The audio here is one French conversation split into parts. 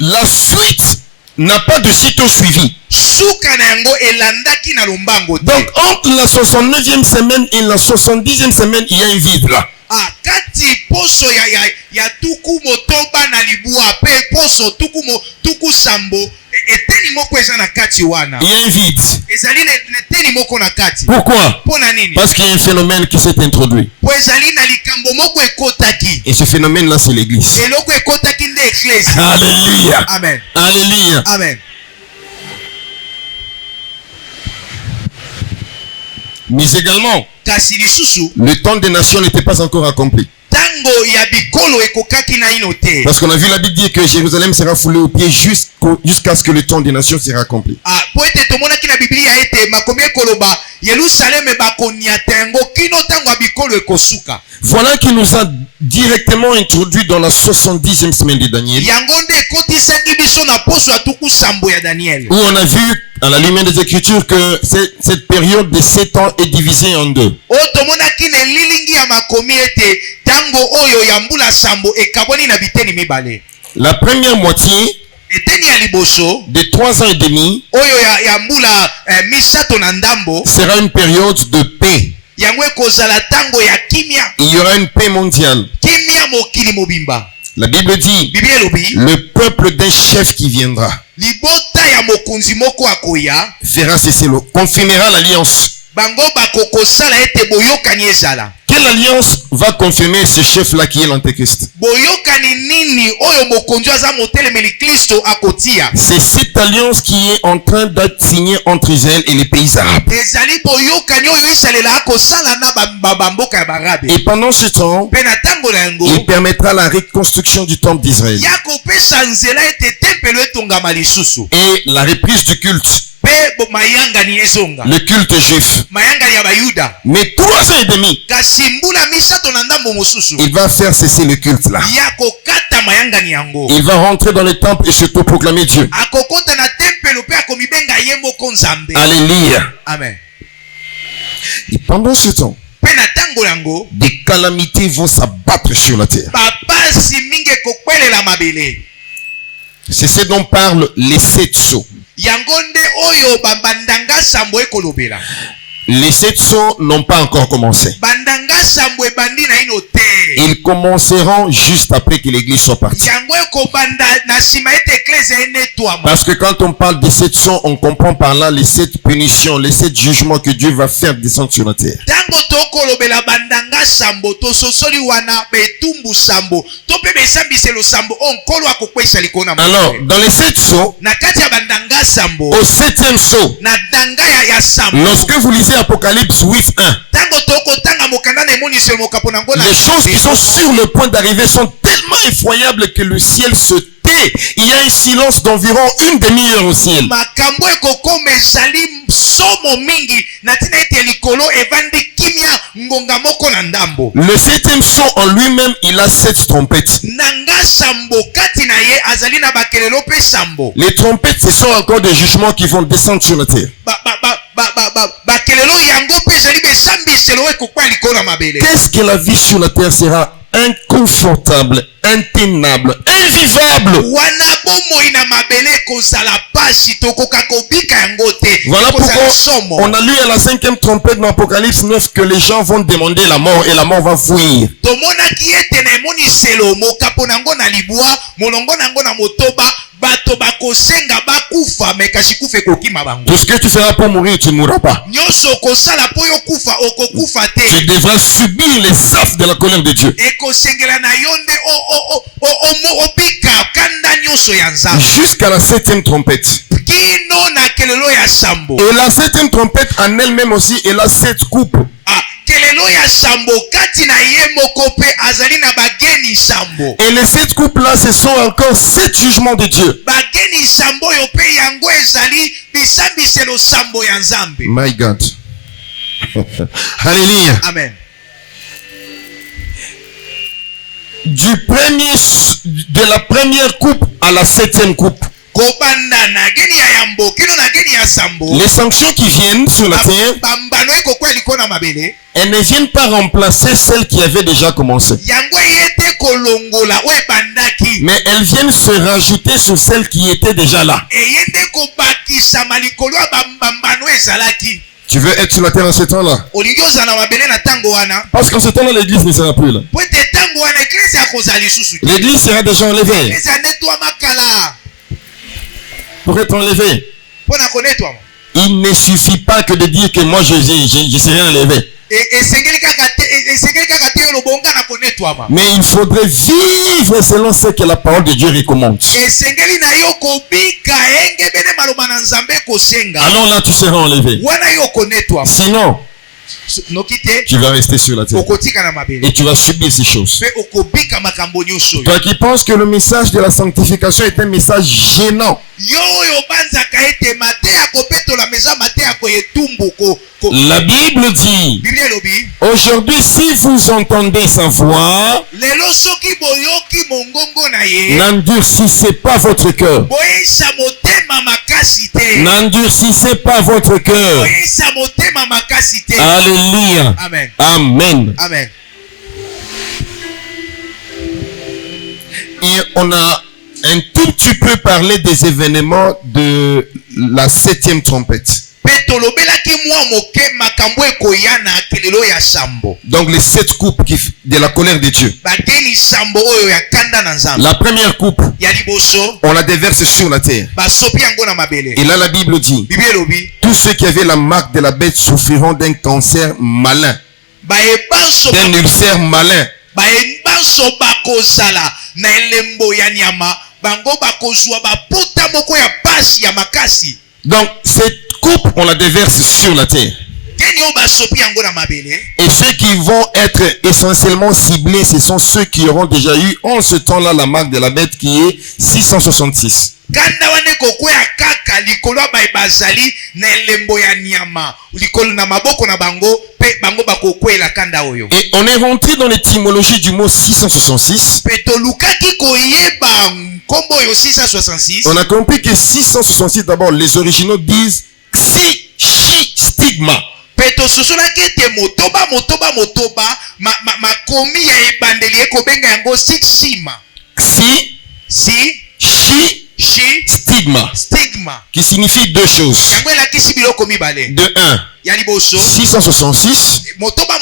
La suite n'a pas de sitôt suivi. Donc entre la 69e semaine et la 70e semaine, il y a un vide là. Kati poso ya tuku motoba na libua pe poso tuku sambo eteni moko eza na kati wana. Il y a un vide. Ezali eteni moko na kati. Pourquoi? Pona nini? Parce qu'il y a un phénomène qui s'est introduit. Po ezali na likambo moko ekotaki. Et ce phénomène là c'est l'église. Eloko ekotaki nde ecclesia. Alléluia. Amen. Alléluia. Amen. Mais également, le temps des nations n'était pas encore accompli. Parce qu'on a vu la Bible dire que Jérusalem sera foulée aux pieds jusqu'à ce que le temps des nations sera accompli. Voilà qui nous a directement introduit dans la 70e semaine de Daniel. Où on a vu à la lumière des Écritures que cette période de 7 ans est divisée en deux. La première moitié de 3 ans et demi sera une période de paix. Il y aura une paix mondiale. La Bible dit le peuple d'un chef qui viendra fera cesser confirmera l'alliance. Quelle alliance va confirmer ce chef-là qui est l'Antéchrist? C'est cette alliance qui est en train d'être signée entre Israël et les pays arabes. Et pendant ce temps, il permettra la reconstruction du temple d'Israël et la reprise du culte. Le culte juif. Mais 3 ans et demi, il va faire cesser le culte là. Il va rentrer dans le temple et surtout proclamer Dieu. Alléluia. Amen. Et pendant ce temps, des calamités vont s'abattre sur la terre. C'est ce dont parlent les 7 sceaux. Les 7 sceaux n'ont pas encore commencé. Ils commenceront juste après que l'église soit partie. Parce que quand on parle des 7 sceaux, on comprend par là les 7 punitions, les 7 jugements que Dieu va faire descendre sur la terre. Alors, dans les 7 sceaux, au 7e sceau, lorsque vous lisez Apocalypse 8:1, les choses qui sont sur le point d'arriver sont tellement effroyables que le ciel se tait. Il y a un silence d'environ une demi-heure au ciel. Le 7e sceau en lui-même, il a 7 trompettes. Les trompettes, ce sont encore des jugements qui vont descendre sur la terre. Qu'est-ce que la vie sur la terre sera? Inconfortable, intenable, invivable. Voilà pourquoi on a lu à la 5e trompette dans Apocalypse 9 que les gens vont demander la mort et la mort va fuir. Tout ce que tu feras pour mourir, tu ne mourras pas. Tu devras subir les affres de la colère de Dieu. Jusqu'à la 7e trompette. Et la 7e trompette en elle-même aussi, elle a 7 coupes. Et les 7 coupes là, ce sont encore 7 jugements de Dieu. My God. Alléluia. Amen. De la première coupe à la 7e coupe. Les sanctions qui viennent sur la terre, elles ne viennent pas remplacer celles qui avaient déjà commencé. kolongola oyo ebandaki. Mais elles viennent se rajouter sur celles qui étaient déjà là. Eye nde kobakisama likolo ya bambambano ezalaki. Tu veux être sur la terre en ce temps-là? Olingi ozala na mabele na tango wana. Parce qu'en ce temps-là, l'église ne sera plus là. Po ete tango wana eklesi akozala lisusu te. L'église sera déjà enlevée. Eklesi anetwa makala. Pour être enlevée, Po na konetwama. il ne suffit pas que de dire que moi je serai enlevé. Esengeli kaka te olobonga na konetwama. Mais il faudrait vivre selon ce que la parole de Dieu recommande. Esengeli na yo kobika enge bene maloba na Nzambe kosenga. Alors là, tu seras enlevé. Wana yo konetwama. Sinon, Noki te tu vas rester sur la terre. okotika na mabele. Et tu vas subir ces choses. Pe okobika makambo nyonso. Toi qui penses que le message de la sanctification est un message gênant. Yo oyo banzaka ete mate ya kopetola meza mate ya koyetumbu ko. La Bible dit, Biblia elobi. aujourd'hui, si vous entendez sa voix, Lelo soki boyoki mongongo na ye. n'endurcissez pas votre cœur. Boyisa motema makasi te. N'endurcissez pas votre cœur. Boyisa motema makasi te. Alléluia. Amen. Amen. Amen. Et on a un tout petit peu parlé des événements de la 7e trompette. Petolobelaki mwa moke makambo ekoya na kelelo ya sambo. Donc les 7 coupes de la colère de Dieu. Badeni sambo oyo ya kanda na Nzambe. La première coupe, Ya liboso on la déverse sur la terre. basopi yango na mabele. Et là la Bible dit, Biblia elobi. tous ceux qui avaient la marque de la bête souffriront d'un cancer malin, Baebanso d'un ulcère malin. baebanso bakozala na elembo ya nyama. Bango bakozwa baputa moko ya pasi ya makasi. Donc cette coupe, on la déverse sur la terre. Keni o basopi yango na mabele. Et ceux qui vont être essentiellement ciblés, ce sont ceux qui auront déjà eu en ce temps-là la marque de la bête qui est 666. Kanda wane kokwea kaka likolo ya bazali na elembo ya nyama. Likolo na maboko na bango pe bango bakokwela kanda oyo. Et on est rentré dans l'étymologie du mot 666. Peto lukaki koyeba kombo yo 666. On a compris que 666, d'abord, les originaux disent xi, chi, stigma. Peto sosolaki ete motoba makomi ya ebandeli ekobenga yango sixima. Xi, Si chi, shi stigma. stigma. Qui signifie deux choses. Yango elakisi biloko mibale. De 1, Ya liboso 666. motoba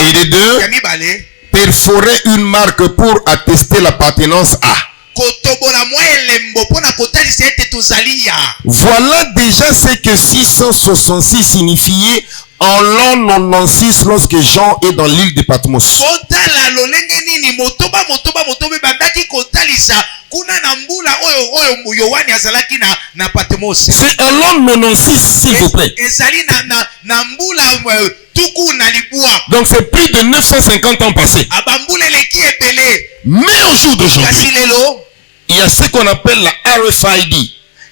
Et de 2, ya mibale perforer une marque pour attester l'appartenance à. kotobola mwa elembo mpona kotalisa ete tozali ya. Voilà déjà ce que 666 signifiait en l'an 96 lorsque Jean est dans l'île de Patmos. Kotala lolenge nini motoba bandaki kotalisa kuna na mbula oyo Yohani azalaki na Patmos. C'est en l'an 96, s'il vous plaît. Ezali na mbula tuku na libua. Donc c'est plus de 950 ans passés. Abambula eleki ebele. Mais au jour Kasi d'aujourd'hui, lelo il y a ce qu'on appelle la RFID.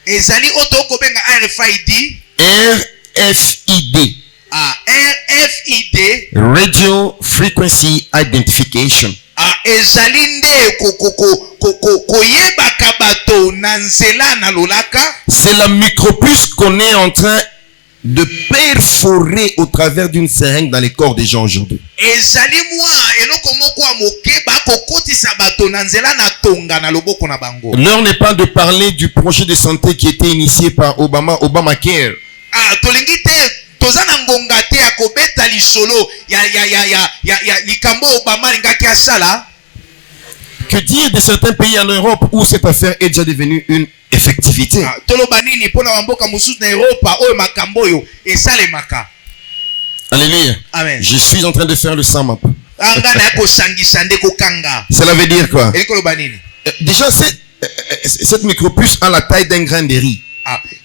ezali oto kobenga RFID. RFID. RFID. Radio Frequency Identification. Ezali nde koyebaka bato na nzela na lolaka. C'est la micropuce qu'on est en train de perforer au travers d'une seringue dans les corps des gens aujourd'hui. Ezali mwa eloko moko ya moke bakokotisa bato na nzela na tonga na loboko na bango. L'heure n'est pas de parler du projet de santé qui a été initié par Obamacare. Tolingi te toza na ngonga te ya kobeta lisolo ya likambo Obama lingaki asala. Que dire de certains pays en Europe où cette affaire est déjà devenue une effectivité? Toloba nini mpona bamboka mosusu na Europa oyo makambo oyo esalemaka. Alléluia. Amen. Je suis en train de faire le sum up. Anga na kosangisa nde kokanga. Cela veut dire quoi? Elikoloba nini? Déjà, cette micropuce a la taille d'un grain de riz.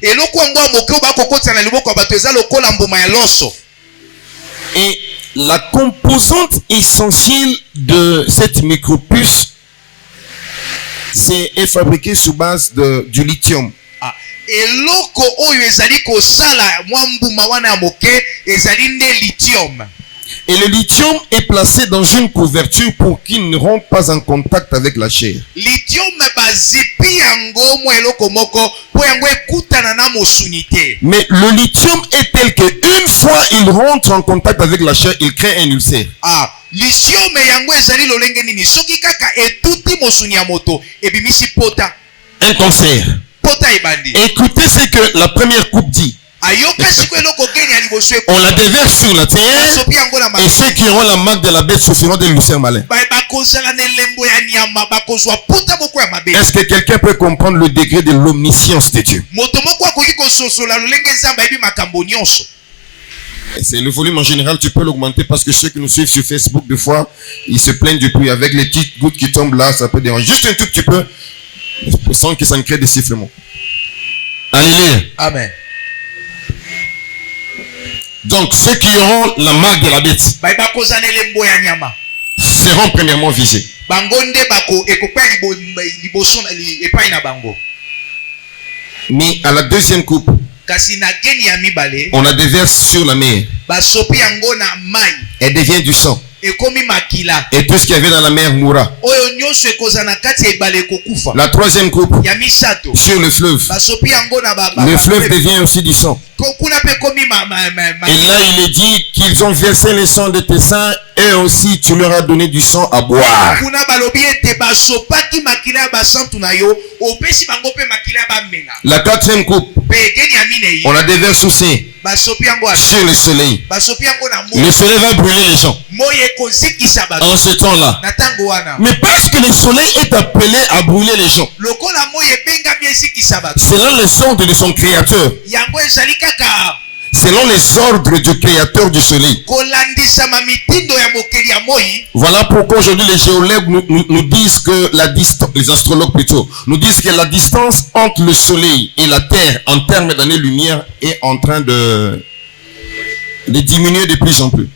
Eloko yango ya moke bakokotisa na liboko ya bato eza lokola mbuma ya loso. Et la composante essentielle de cette micropuce est fabriquée sur base du lithium. Eloko oyo ezali kosala mwa mbuma wana ya moke ezali nde lithium. Et le lithium est placé dans une couverture pour qu'il ne rentre pas en contact avec la chair. Lithium bazipi batie yango mwa eloko moko po yango ekutana na mosuni te. Mais le lithium est tel que une fois il rentre en contact avec la chair, il crée un ulcère. Lithium yango ezali lolenge nini soki kaka etuti mosuni ya moto ebimisi pota. Un cancer. Pota ebandi. Écoutez ce que la première coupe dit. On la déverse sur la terre et ceux qui auront la marque de la bête souffriront de l'ulcère malin. Est-ce que quelqu'un peut comprendre le degré de l'omniscience de Dieu? C'est le volume en général, tu peux l'augmenter parce que ceux qui nous suivent sur Facebook, des fois, ils se plaignent du bruit. Avec les petites gouttes qui tombent là, ça peut déranger. Juste un tout petit peu, sans que ça ne crée des sifflements. Alléluia. Amen. Donc, ceux qui auront la marque de la bête seront premièrement visés. Mais à la deuxième coupe, on la déverse sur la mer. Elle devient du sang. Et tout ce qu'il y avait dans la mer mourra. La troisième coupe, sur le fleuve. Le fleuve devient aussi du sang. Et là, il est dit qu'ils ont versé le sang de tes saints et aussi tu leur as donné du sang à boire. La quatrième coupe, on la déverse aussi sur le soleil. Le soleil va brûler les gens en ce temps-là. Mais parce que le soleil est appelé à brûler les gens, selon les ordres de son créateur, selon les ordres du créateur du soleil. Voilà pourquoi aujourd'hui les géologues nous disent que la distance, les astrologues plutôt, nous disent que la distance entre le soleil et la terre en termes d'années-lumière est en train de diminuer de plus en plus.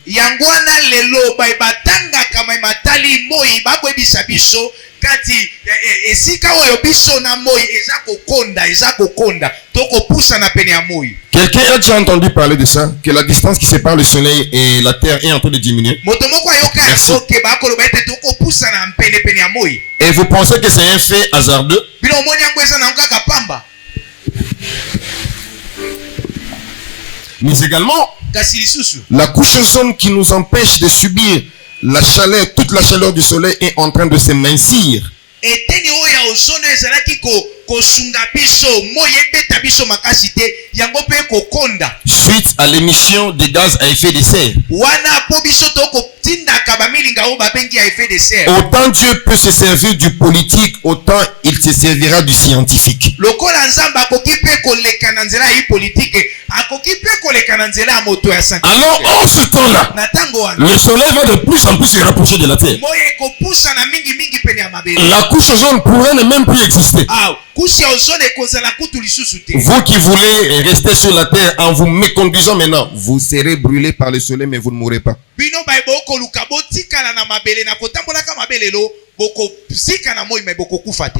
Quelqu'un a déjà entendu parler de ça, que la distance qui sépare le soleil et la terre est en train de diminuer? Merci. Et vous pensez que c'est un fait hasardeux? Mais également, la couche ozone qui nous empêche de subir la chaleur, toute la chaleur du soleil est en train de s'amincir. Suite à l'émission des gaz à effet de serre. Autant Dieu peut se servir du politique, autant il se servira du scientifique. Alors en ce temps-là, le soleil va de plus en plus se rapprocher de la terre. La couche ozone pourrait ne même plus exister. Vous qui voulez rester sur la terre en vous méconduisant maintenant, vous serez brûlés par le soleil mais vous ne mourrez pas.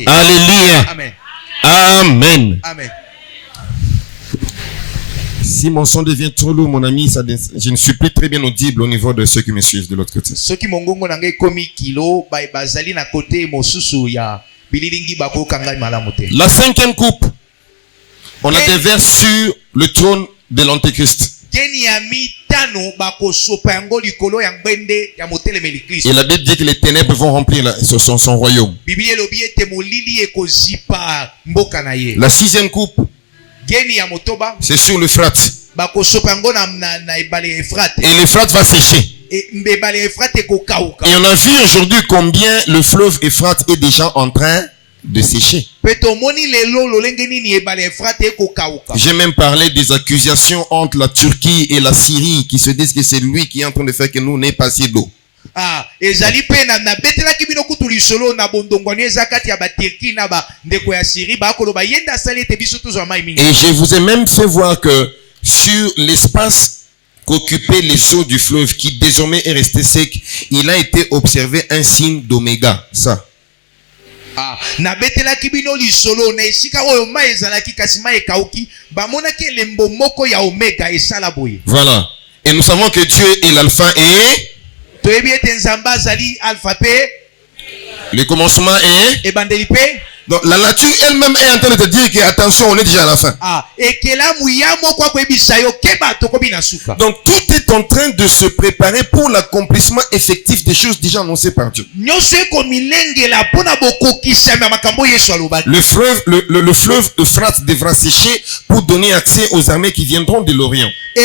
Alléluia. Amen. Amen. Amen. Si mon son devient trop lourd, mon ami, je ne suis plus très bien audible au niveau de ceux qui me suivent de l'autre côté. La cinquième coupe, on la déverse sur le trône de l'Antéchrist. Et la Bible dit que les ténèbres vont remplir son royaume. La sixième coupe, c'est sur l'Euphrate. Et l'Euphrate va sécher. Et on a vu aujourd'hui combien le fleuve Euphrate est déjà en train de sécher. J'ai même parlé des accusations entre la Turquie et la Syrie qui se disent que c'est lui qui est en train de faire que nous n'ayons pas assez d'eau. Et je vous ai même fait voir que sur l'espace qu'occupaient les eaux du fleuve qui désormais est resté sec, il a été observé un signe d'oméga. Ça. Voilà. Et nous savons que Dieu est l'alpha et le commencement est Donc la nature elle-même est en train de te dire que attention, on est déjà à la fin. Donc tout est en train de se préparer pour l'accomplissement effectif des choses déjà annoncées par Dieu. Le fleuve Euphrate devra sécher pour donner accès aux armées qui viendront de l'Orient. Et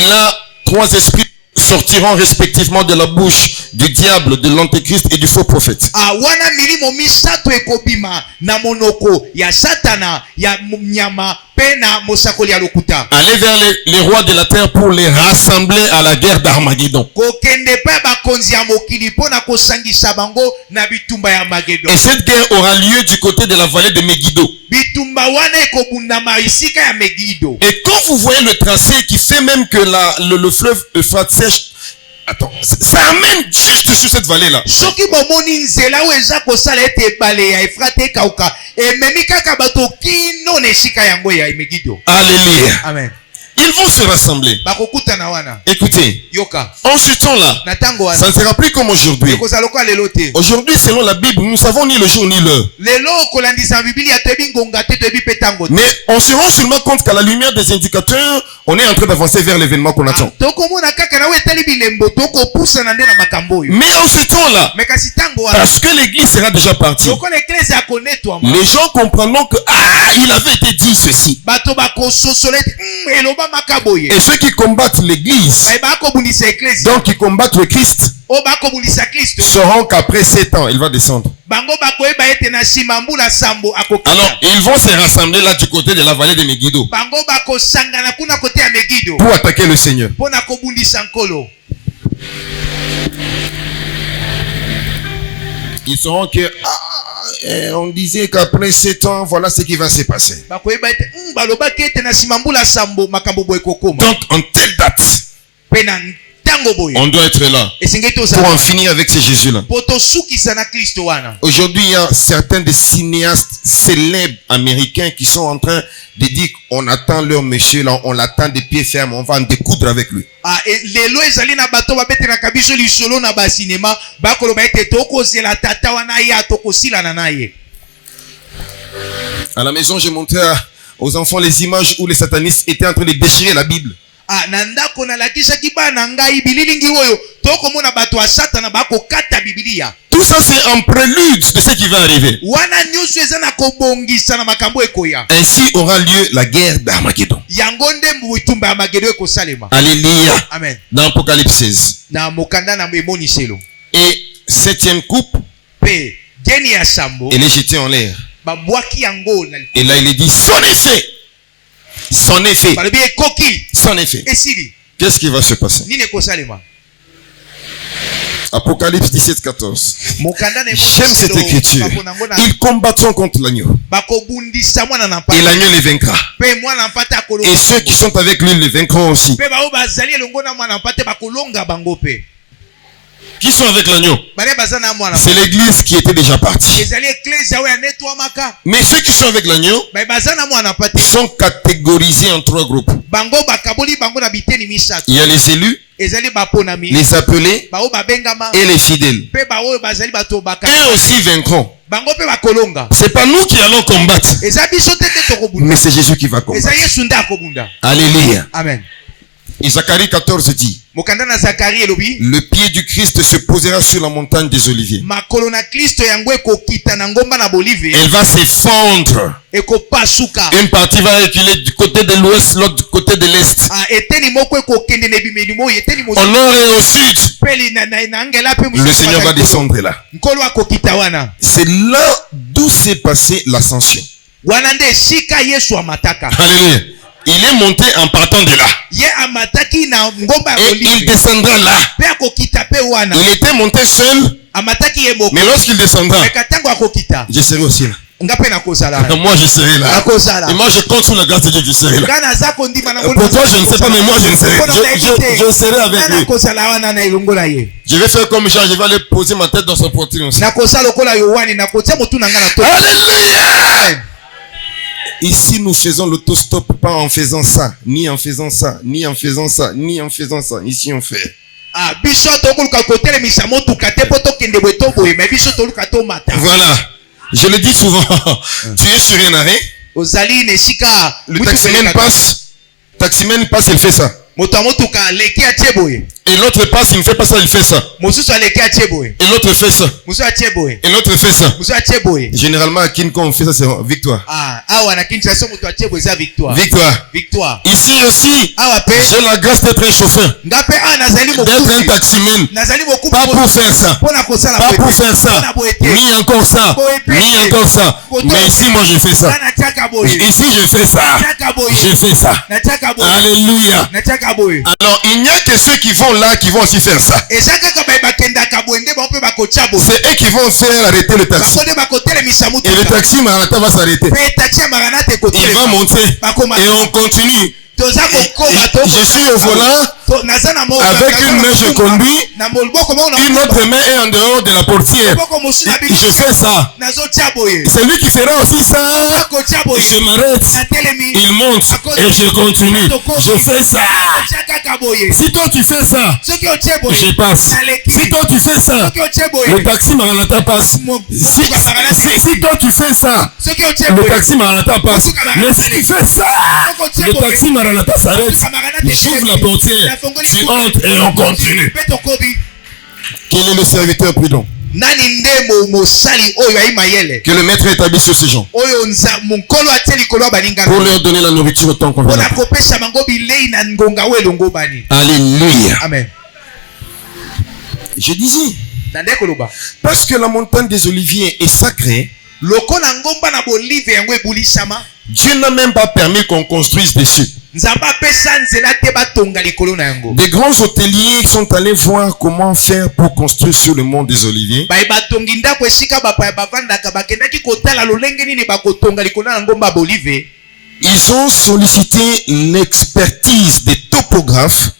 là, 3 esprits sortiront respectivement de la bouche du diable, de l'antéchrist et du faux prophète. Allez vers les rois de la terre pour les rassembler à la guerre d'Armageddon. Et cette guerre aura lieu du côté de la vallée de Megiddo. Et quand vous voyez le tracé qui fait même que le fleuve Euphrate sèche, attends, ça amène juste sur cette vallée-là. Alléluia. Amen. Ils vont se rassembler. Écoutez, en ce temps-là, ça ne sera plus comme aujourd'hui. Aujourd'hui, selon la Bible, nous ne savons ni le jour ni l'heure. Mais on se rend seulement compte qu'à la lumière des indicateurs, on est en train d'avancer vers l'événement qu'on attend. Mais en ce temps-là, parce que l'église sera déjà partie, les gens comprendront que il avait été dit ceci. Et ceux qui combattent l'église, donc qui combattent le Christ, sauront qu'après 7 ans, il va descendre. Alors, ils vont se rassembler là du côté de la vallée de Megiddo pour attaquer le Seigneur. Ils sauront que on disait qu'après 7 ans, voilà ce qui va se passer. Donc, en telle date, on doit être là pour en finir avec ces Jésus-là. Aujourd'hui, il y a certains des cinéastes célèbres américains qui sont en train de dire qu'on attend leur monsieur là, on l'attend de pied ferme, on va en découdre avec lui. À la maison, j'ai montré aux enfants les images où les satanistes étaient en train de déchirer la Bible. Tout ça c'est un prélude de ce qui va arriver. Ainsi aura lieu la guerre d'Armageddon. Alléluia. Amen. Dans Apocalypse 16. Et 7e coupe, elle est jetée en l'air. Et là il est dit son effet. Son effet. Son effet. Qu'est-ce qui va se passer? Apocalypse 17, 14. J'aime cette écriture. Ils combattront contre l'agneau. Et l'agneau les vaincra. Et ceux qui sont avec lui les vaincront aussi. Qui sont avec l'agneau? C'est l'église qui était déjà partie. Mais ceux qui sont avec l'agneau sont catégorisés en 3 groupes. Il y a les élus, les appelés et les fidèles. Eux aussi vaincront. C'est pas nous qui allons combattre, mais c'est Jésus qui va combattre. Alléluia. Amen. Et Zacharie 14 dit: le pied du Christ se posera sur la montagne des Oliviers. Elle va se fendre. Une partie va reculer du côté de l'ouest, l'autre du côté de l'est. Au nord et au sud. Le Seigneur va descendre là. C'est là d'où s'est passée l'ascension. Alléluia. Il est monté en partant de là. Et il descendra là. Il était monté seul. Mais lorsqu'il descendra, je serai aussi là. Moi je serai là. Et moi je compte sur la grâce de Dieu, je serai là. Pour toi je ne sais pas, mais moi je ne serai. Je serai avec lui. Je vais faire comme Jean, je vais aller poser ma tête dans son poitrine aussi. Alléluia. Ici, nous faisons l'autostop, pas en faisant ça, ni en faisant ça, ni en faisant ça, ni en faisant ça. Ici, on fait. Voilà. Je le dis souvent. Tu es sur un arrêt. Le taximène passe, il fait ça. Et l'autre passe, il ne fait pas ça, il fait ça. Et l'autre fait ça. Et l'autre fait ça. Généralement, à Kinko, on fait ça, c'est victoire. Victoire. Ici aussi, j'ai la grâce d'être un chauffeur. D'être un taximène. Pas pour faire ça. Pas pour faire ça. Ni encore ça. Ni encore ça. Mais ici, moi, je fais ça. Ici, je fais ça. Je fais ça. Alléluia. Alors, il n'y a que ceux qui vont là qui vont aussi faire ça. C'est eux qui vont faire arrêter le taxi. Et le taxi Maranatha va s'arrêter. Il va monter. Et on continue. Je suis au volant. Avec une main je conduis. Une autre main est en dehors de la portière. Je fais ça. C'est lui qui fera aussi ça. Je m'arrête. Il monte. Et je continue. Je fais ça. Si toi tu fais ça, je passe. Si toi tu fais ça, le taxi Maranatha passe. Si toi tu fais ça, le taxi Maranatha passe. Mais si tu fais ça, le taxi Maranatha s'arrête. J'ouvre la portière. Tu entres et on continue. Quel est le serviteur prudent? Que le maître établit sur ces gens. Pour leur donner la nourriture au temps convenable. Alléluia. Amen. Je disais. Parce que la montagne des Oliviers est sacrée. Dieu n'a même pas permis qu'on construise dessus. Des grands hôteliers sont allés voir comment faire pour construire sur le mont des Oliviers. Ils ont sollicité l'expertise des topographes.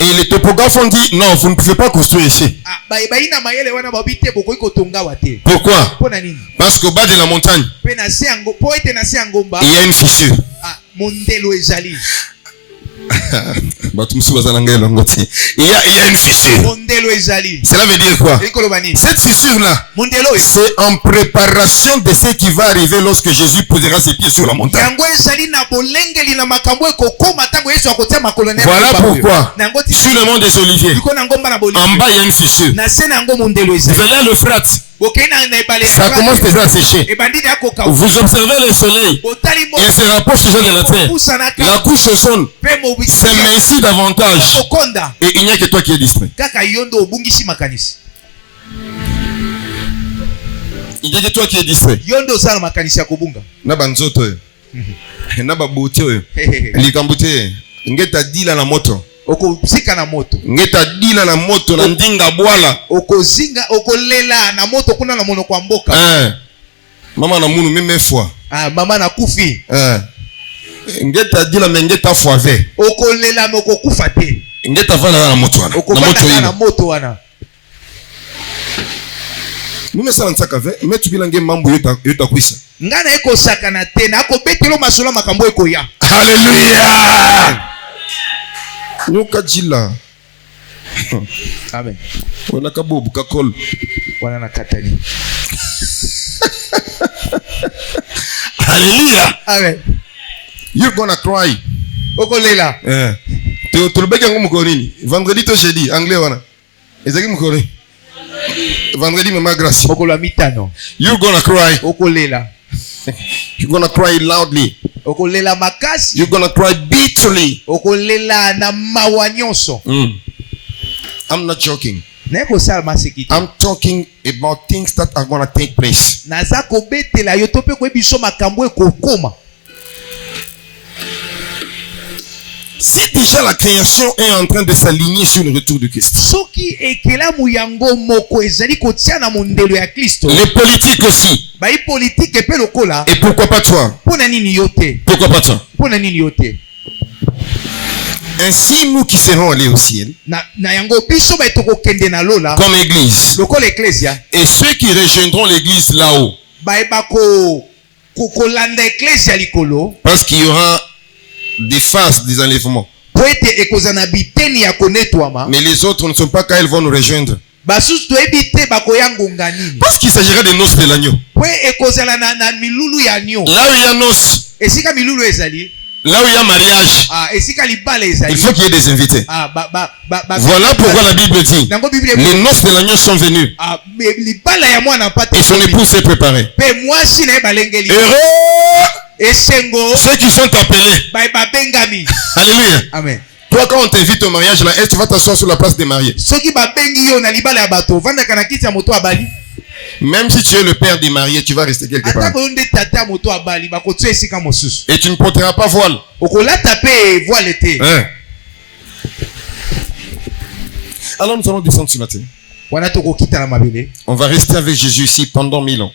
Et les topographes ont dit non, vous ne pouvez pas construire ici. Pourquoi? Parce qu'au bas de la montagne, il y a une fissure. Il y a une fissure. Cela veut dire quoi? Cette fissure-là, c'est en préparation de ce qui va arriver lorsque Jésus posera ses pieds sur la montagne. Voilà pourquoi, sur le mont des Oliviers, en bas il y a une fissure. Vous allez à l'Euphrate. Ça commence déjà à sécher. Vous observez le soleil. Il se rapproche déjà de la terre. La couche jaune s'émincit davantage. Et il n'y a que toi qui es distrait. Il n'y a que toi qui es distrait. Okozika na moto. Ngeta dila na moto na ndinga bwala. Okolela na moto kuna na mono kwa mboka. Mama na munu meme fois. Mama na kufi. Ngeta dila mengeta foave. Okolela moko kufa te. Ngeta vana na moto wana. Na moto wana. Mume sala nsaka ve, metu bilange mambo yota kwisa. Ngana eko sakana te na ko betelo masolo makambo eko ya. Hallelujah. Nyoka jila. Amen. Wana kabobu kakol. Wana nakatani. Hallelujah. Amen. You're gonna cry. Okolela. Tulubeki yangu mkorini. Vendredi to jeudi anglais wana. Ezaki mkori. Vendredi mama grâce. Okola mitano. You're gonna cry. Okolela. You're gonna cry loudly. Okolela makasi. You're gonna cry bitterly. Okolela na mawanyonso. I'm not joking. I'm talking about things that are gonna take place. Nazako betela yotope ko biso makambo ekokoma. Si déjà la création est en train de s'aligner sur le retour de Christ. Les politiques aussi. Et pourquoi pas toi? Pourquoi pas toi? Ainsi, nous qui serons allés au ciel, comme église, et ceux qui rejoindront l'église là-haut, parce qu'il y aura des phases des enlèvements. Mais les autres ne sont pas quand elles vont nous rejoindre. Parce qu'il s'agirait des noces de l'agneau. Là où il y a noces, là où il y a mariage, il faut qu'il y ait des invités. Voilà pourquoi la Bible dit les noces de l'agneau sont venues et son épouse s'est préparée. Heureux ceux qui sont appelés. Alléluia. Amen. Toi, quand on t'invite au mariage, là, est-ce que tu vas t'asseoir sur la place des mariés? Même si tu es le père des mariés, tu vas rester quelque part. Et tu ne porteras pas voile. Hein? Alors nous allons descendre sur la terre. On va rester avec Jésus ici pendant 1000 ans.